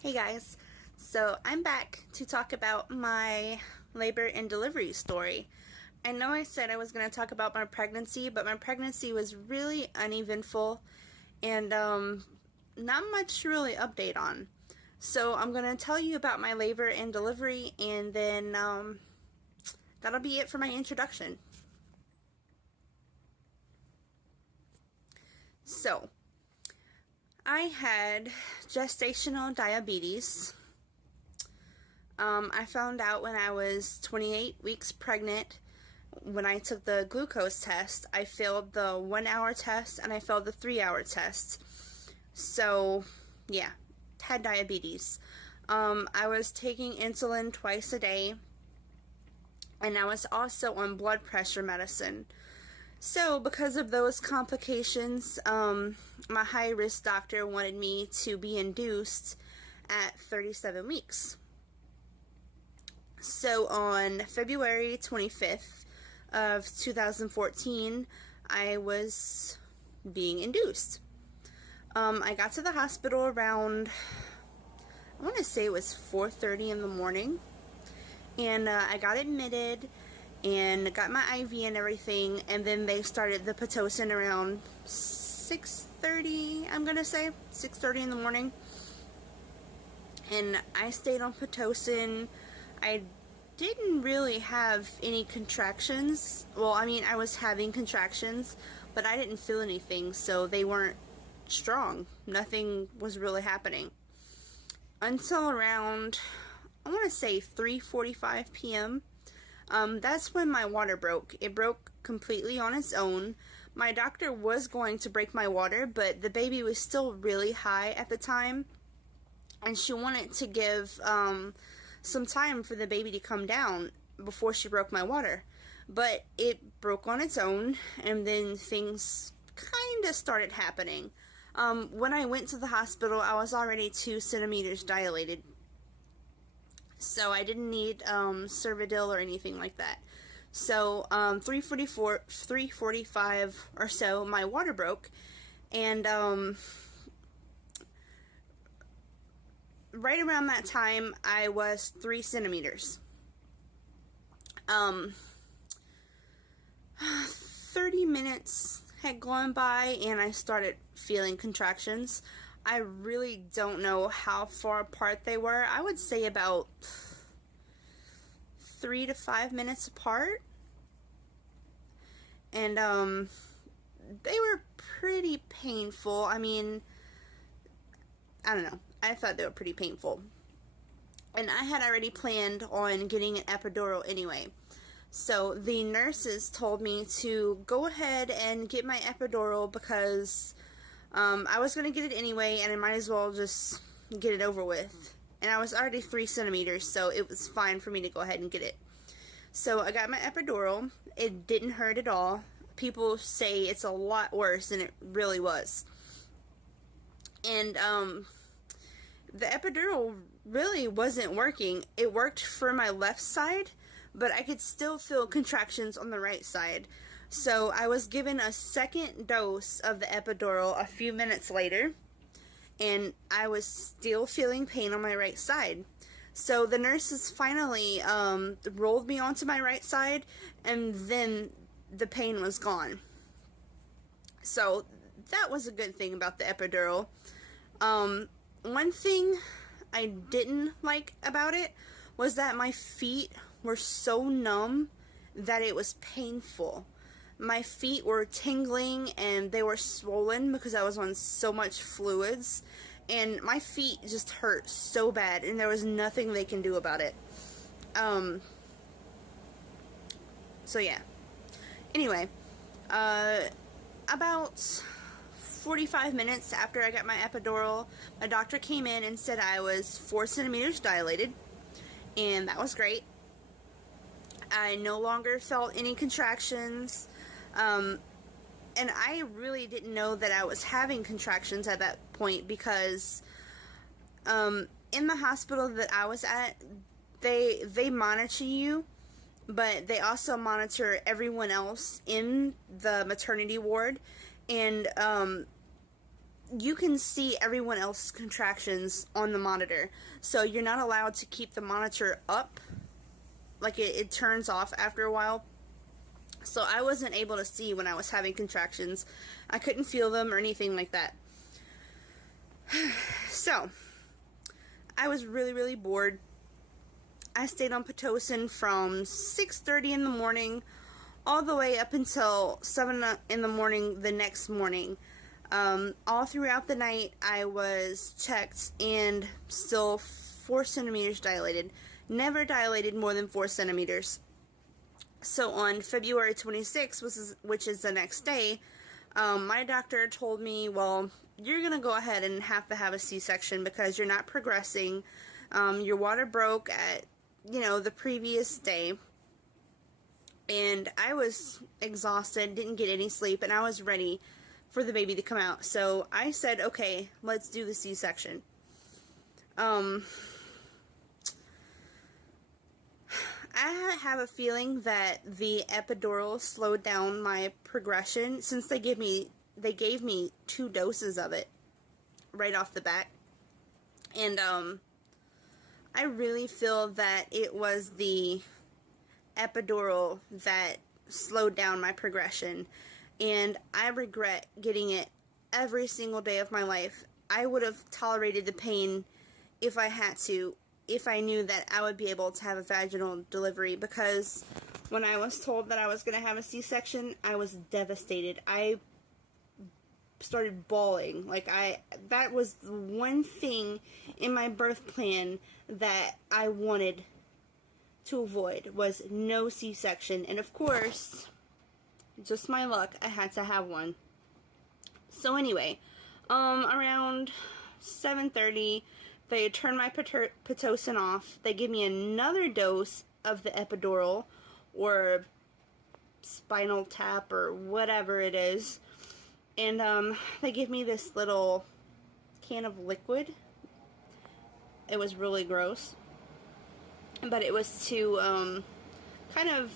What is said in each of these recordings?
Hey guys, so I'm back to talk about my labor and delivery story. I know I said I was going to talk about my pregnancy, but my pregnancy was really uneventful and not much to really update on. So I'm going to tell you about my labor and delivery, and then that'll be it for my introduction. So, I had gestational diabetes. I found out when I was 28 weeks pregnant. When I took the glucose test, I failed the 1 hour test and I failed the 3 hour test. So, yeah, had diabetes. I was taking insulin twice a day, and I was also on blood pressure medicine. So, because of those complications, my high-risk doctor wanted me to be induced at 37 weeks. So, on February 25th of 2014, I was being induced. I got to the hospital around, I want to say it was 4:30 in the morning, and I got admitted and got my IV and everything, and then they started the Pitocin around 6:30, I'm gonna say 6:30 in the morning, and I stayed on Pitocin. I didn't really have any contractions. Well, I mean, I was having contractions, but I didn't feel anything, so they weren't strong. Nothing was really happening until around, I want to say 3:45 p.m. That's when my water broke. It broke completely on its own. My doctor was going to break my water, but the baby was still really high at the time, and she wanted to give some time for the baby to come down before she broke my water. But it broke on its own, and then things kind of started happening. When I went to the hospital, I was already 2 centimeters dilated. So I didn't need Cervidil or anything like that. So 3:45 or so, my water broke, and right around that time, I was 3 centimeters. 30 minutes had gone by, and I started feeling contractions. I really don't know how far apart they were. I would say about 3 to 5 minutes apart. And they were pretty painful. I mean, I don't know. I thought they were pretty painful. And I had already planned on getting an epidural anyway. So the nurses told me to go ahead and get my epidural because I was going to get it anyway, and I might as well just get it over with. And I was already 3 centimeters, so it was fine for me to go ahead and get it. So I got my epidural. It didn't hurt at all. People say it's a lot worse than it really was. And the epidural really wasn't working. It worked for my left side, but I could still feel contractions on the right side. So I was given a second dose of the epidural a few minutes later, and I was still feeling pain on my right side. So the nurses finally rolled me onto my right side, and then the pain was gone. So that was a good thing about the epidural. One thing I didn't like about it was that my feet were so numb that it was painful. My feet were tingling and they were swollen because I was on so much fluids, and my feet just hurt so bad, and there was nothing they can do about it. So yeah. Anyway, about 45 minutes after I got my epidural, my doctor came in and said I was 4 centimeters dilated, and that was great. I no longer felt any contractions, and I really didn't know that I was having contractions at that point because in the hospital that I was at, they monitor you, but they also monitor everyone else in the maternity ward, and you can see everyone else's contractions on the monitor. So you're not allowed to keep the monitor up. Like it turns off after a while. So I wasn't able to see when I was having contractions. I couldn't feel them or anything like that. So I was really, really bored. I stayed on Pitocin from 6:30 in the morning all the way up until 7 in the morning the next morning. All throughout the night I was checked and still 4 centimeters dilated. Never dilated more than 4 centimeters. So on February 26th, which is the next day, my doctor told me, well, you're going to go ahead and have to have a C-section because you're not progressing. Your water broke at, the previous day. And I was exhausted, didn't get any sleep, and I was ready for the baby to come out. So I said, okay, let's do the C-section. I have a feeling that the epidural slowed down my progression since they gave me 2 doses of it right off the bat. And I really feel that it was the epidural that slowed down my progression, and I regret getting it every single day of my life. I would have tolerated the pain if I had to, if I knew that I would be able to have a vaginal delivery, because when I was told that I was going to have a C-section, I was devastated. I started bawling. That was the one thing in my birth plan that I wanted to avoid, was no C-section. And of course, just my luck, I had to have one. So anyway, around 7:30, they turned my Pitocin off. They gave me another dose of the epidural, or spinal tap, or whatever it is. And they gave me this little can of liquid. It was really gross. But it was to kind of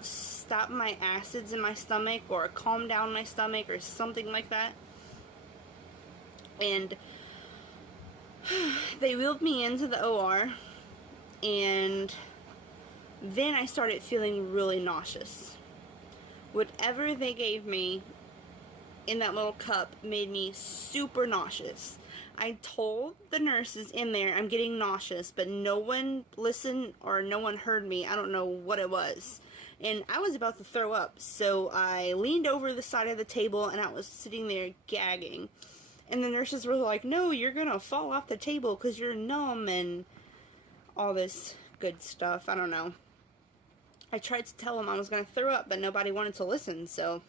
stop my acids in my stomach, or calm down my stomach, or something like that. And they wheeled me into the OR, and then I started feeling really nauseous. Whatever they gave me in that little cup made me super nauseous. I told the nurses in there I'm getting nauseous, but no one listened or no one heard me. I don't know what it was. And I was about to throw up, so I leaned over the side of the table and I was sitting there gagging. And the nurses were like, no, you're gonna fall off the table because you're numb and all this good stuff. I don't know. I tried to tell them I was gonna throw up, but nobody wanted to listen, so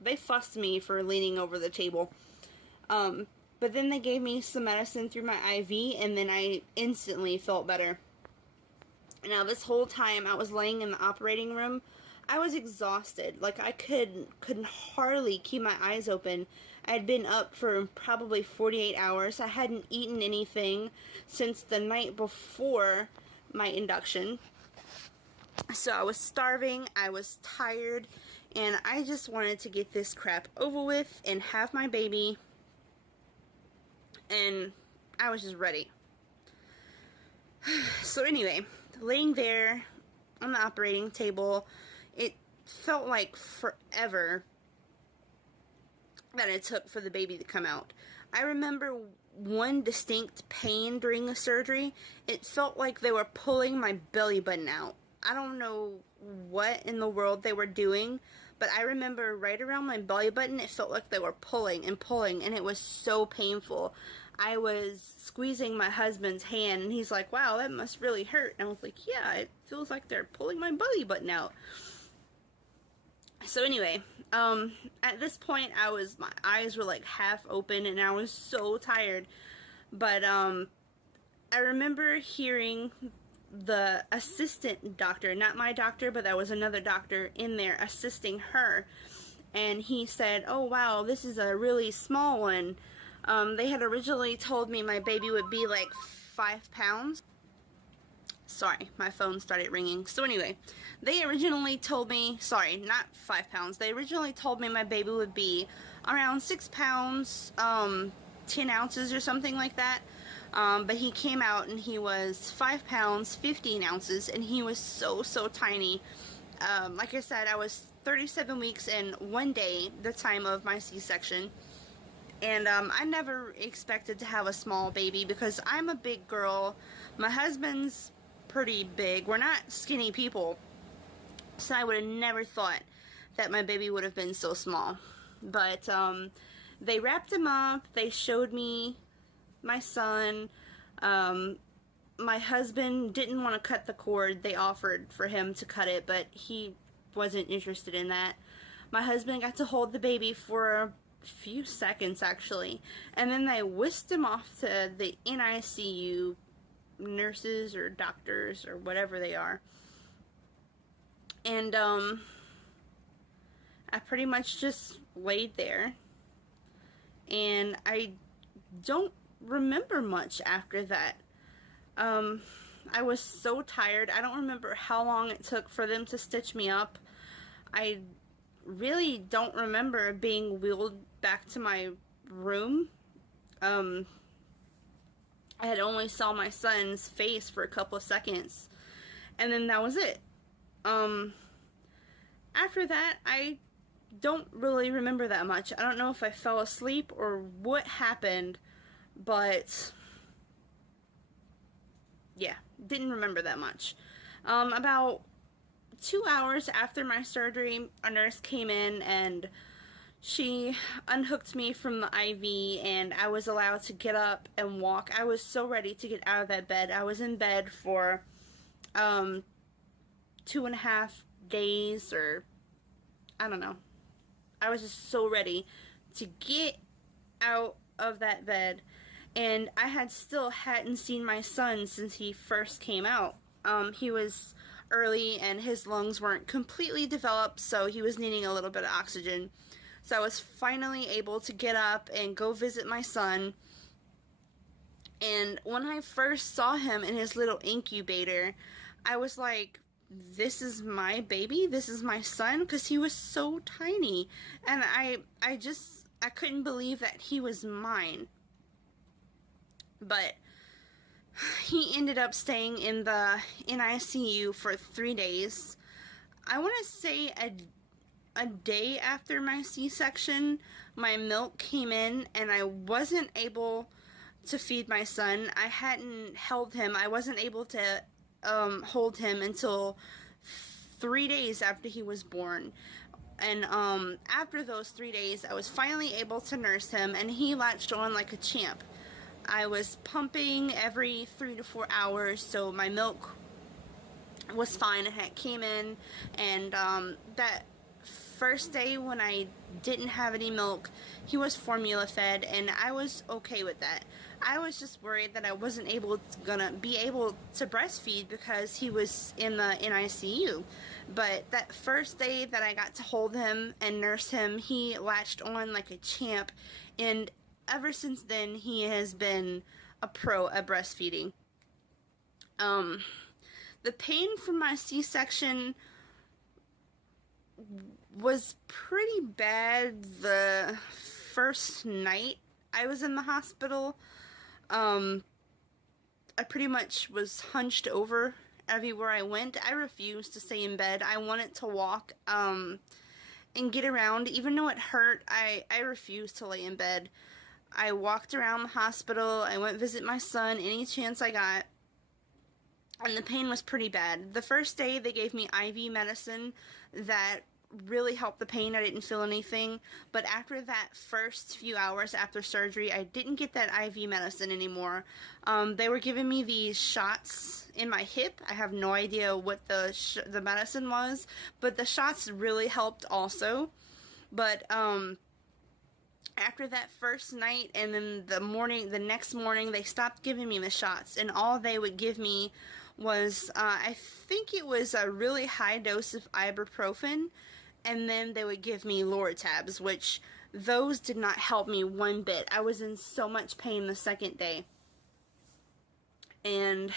they fussed me for leaning over the table. But then they gave me some medicine through my IV, and then I instantly felt better. Now, this whole time I was laying in the operating room, I was exhausted. Like, I couldn't hardly keep my eyes open. I had been up for probably 48 hours. I hadn't eaten anything since the night before my induction. So I was starving, I was tired, and I just wanted to get this crap over with and have my baby. And I was just ready. So anyway, laying there on the operating table, it felt like forever that it took for the baby to come out. I remember one distinct pain during the surgery. It felt like they were pulling my belly button out. I don't know what in the world they were doing, but I remember right around my belly button, it felt like they were pulling and pulling, and it was so painful. I was squeezing my husband's hand, and he's like, wow, that must really hurt. And I was like, yeah, it feels like they're pulling my belly button out. So anyway, at this point, my eyes were like half open, and I was so tired. But I remember hearing the assistant doctor, not my doctor, but that was another doctor in there assisting her, and he said, oh wow, this is a really small one. They had originally told me my baby would be like 5 pounds. Sorry, my phone started ringing. So anyway, they originally told me, sorry, not 5 pounds, they originally told me my baby would be around 6 pounds, 10 ounces or something like that. But he came out and he was 5 pounds, 15 ounces, and he was so tiny. Like I said, I was 37 weeks and 1 day, the time of my C-section. And I never expected to have a small baby because I'm a big girl. My husband's pretty big. We're not skinny people. So I would have never thought that my baby would have been so small. But they wrapped him up. They showed me my son. My husband didn't want to cut the cord. They offered for him to cut it, but he wasn't interested in that. My husband got to hold the baby for a few seconds, actually, and then they whisked him off to the NICU nurses or doctors or whatever they are. And I pretty much just laid there, and I don't remember much after that. I was so tired. I don't remember how long it took for them to stitch me up. I really don't remember being wheeled back to my room. I had only saw my son's face for a couple of seconds, and then that was it. After that, I don't really remember that much. I don't know if I fell asleep or what happened, but yeah, didn't remember that much. About 2 hours after my surgery, a nurse came in and she unhooked me from the IV, and I was allowed to get up and walk. I was so ready to get out of that bed. I was in bed for 2.5 days, or I don't know. I was just so ready to get out of that bed, and I hadn't seen my son since he first came out. He was early and his lungs weren't completely developed, so he was needing a little bit of oxygen. So I was finally able to get up and go visit my son. And when I first saw him in his little incubator, I was like, this is my baby? This is my son? Because he was so tiny. And I couldn't believe that he was mine. But he ended up staying in the NICU for 3 days. I want to say a day after my C-section, my milk came in, and I wasn't able to feed my son. I hadn't held him. I wasn't able to hold him until 3 days after he was born. And after those 3 days, I was finally able to nurse him, and he latched on like a champ. I was pumping every 3 to 4 hours, so my milk was fine. It came in, and that first day when I didn't have any milk, he was formula fed, and I was okay with that. I was just worried that I wasn't gonna be able to breastfeed because he was in the NICU. But that first day that I got to hold him and nurse him, he latched on like a champ, and ever since then he has been a pro at breastfeeding. The pain from my C-section was pretty bad the first night I was in the hospital. I pretty much was hunched over everywhere I went. I refused to stay in bed. I wanted to walk and get around. Even though it hurt, I refused to lay in bed. I walked around the hospital. I went visit my son any chance I got. And the pain was pretty bad. The first day they gave me IV medicine that really helped the pain. I didn't feel anything. But after that first few hours after surgery, I didn't get that IV medicine anymore. They were giving me these shots in my hip. I have no idea what the medicine was, but the shots really helped also. But after that first night, and then the next morning, they stopped giving me the shots, and all they would give me was, I think it was a really high dose of ibuprofen, and then they would give me Loratabs, which those did not help me one bit. I was in so much pain the second day. And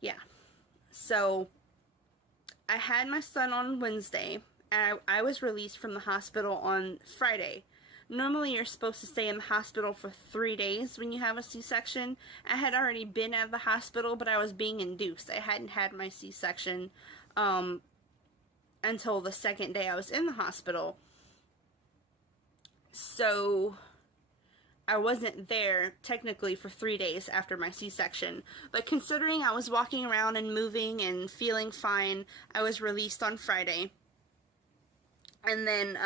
yeah, so I had my son on Wednesday, and I was released from the hospital on Friday. Normally you're supposed to stay in the hospital for 3 days when you have a C-section. I had already been at the hospital, but I was being induced. I hadn't had my C-section until the second day I was in the hospital. So I wasn't there technically for 3 days after my C-section. But considering I was walking around and moving and feeling fine, I was released on Friday. And then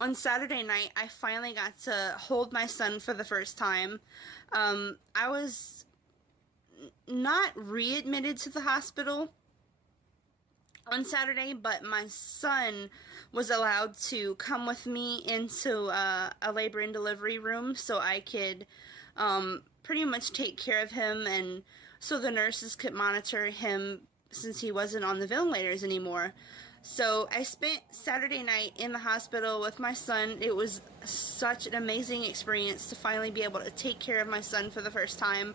on Saturday night, I finally got to hold my son for the first time. I was not readmitted to the hospital on Saturday, but my son was allowed to come with me into a labor and delivery room so I could pretty much take care of him, and so the nurses could monitor him since he wasn't on the ventilators anymore. So I spent Saturday night in the hospital with my son. It was such an amazing experience to finally be able to take care of my son for the first time.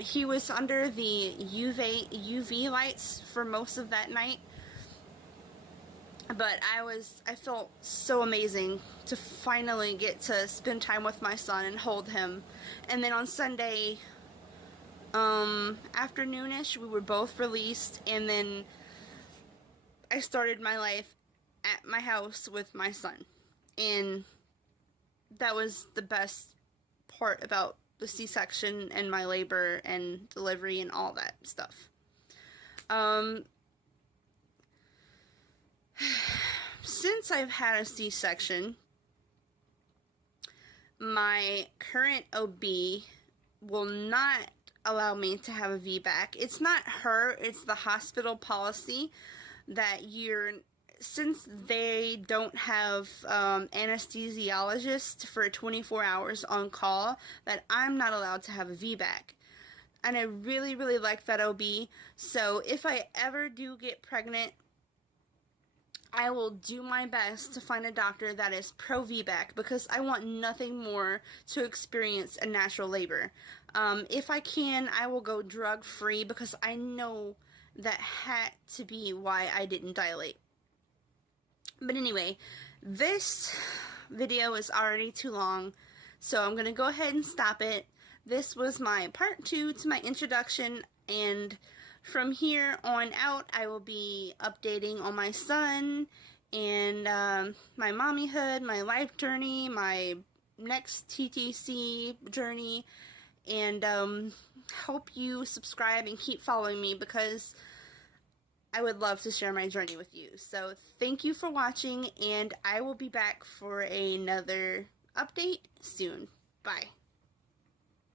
He was under the UV lights for most of that night, but I felt so amazing to finally get to spend time with my son and hold him. And then on Sunday afternoonish, we were both released, and then I started my life at my house with my son, and that was the best part about the C-section and my labor and delivery and all that stuff. Since I've had a C-section, my current OB will not allow me to have a VBAC. It's not her, it's the hospital policy that since they don't have anesthesiologists for 24 hours on call, that I'm not allowed to have a VBAC. And I really, really like that OB. So if I ever do get pregnant, I will do my best to find a doctor that is pro VBAC, because I want nothing more to experience a natural labor. If I can, I will go drug-free, because I know that had to be why I didn't dilate. But anyway, this video is already too long, so I'm going to go ahead and stop it. This was my part 2 to my introduction, and from here on out, I will be updating on my son and my mommyhood, my life journey, my next TTC journey, and hope you subscribe and keep following me, because I would love to share my journey with you. So thank you for watching, and I will be back for another update soon. Bye.